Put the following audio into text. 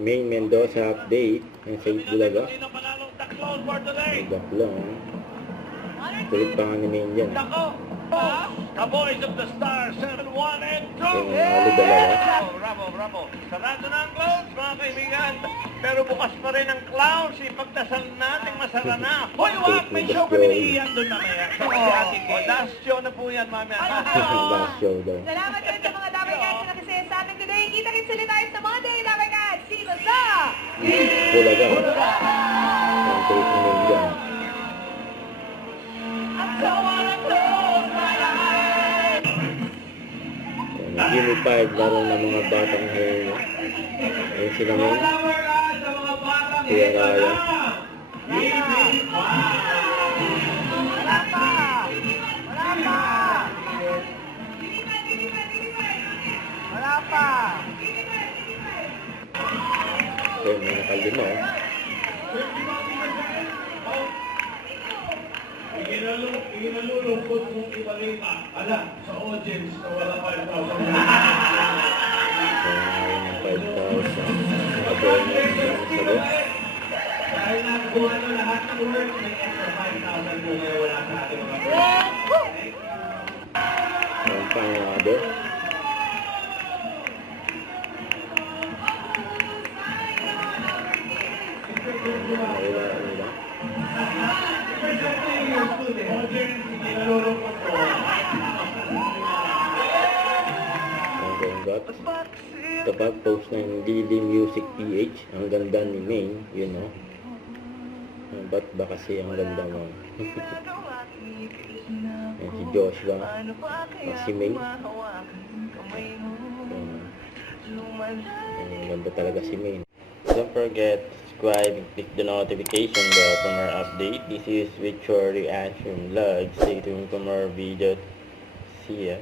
Main Mendoza update ng St. Bulaga. Sino panalong taklon for today? Daklong. Kulit pa nga ni Main dyan. Dako! Kaboys of the Stars, 7, 1, and 2! Yung nalo dalawa. Bravo! Sarado na ang clowns, mga kaibigan. Pero bukas pa rin ang clowns. Ipagdasal natin masara na. Hoy, wag! May show kami ni Ian doon mamaya. O, last show na po yan, mamaya. Last show daw. Salamat din sa mga Dabber Cats na nakisaya sa atin today. Kita-kits ulit tayo sa Monday, Dabber Cats. Dito sa... Bulaga. Ang kulit ni Main dyan. Jimmy 5, laro ng mga batang ngayon. Ayun sila Main. Kuya Raya. Wala pa! Ayun, may nakalima oh. Inalulungkot mong ibalita, sa audience na wala 5,000. Ayun, 5,000. Nakabono ng sagot. Dahil nakuha nyo lahat ng work, may extra 5,000 po kaya wala sa ating mga Ang panganado. Wala. Inalulungkot po. Ang ganda. Kapag post ng Lily Music PH, ang ganda ni Main, yun o. Ba't ba kasi ang ganda mo? Yan si Joshua, si Main. Ang ganda talaga si Main. Don't forget, subscribe and click the notification bell for more update. This is Victory Reaction Vlog. Stay tuned for more videos. See ya.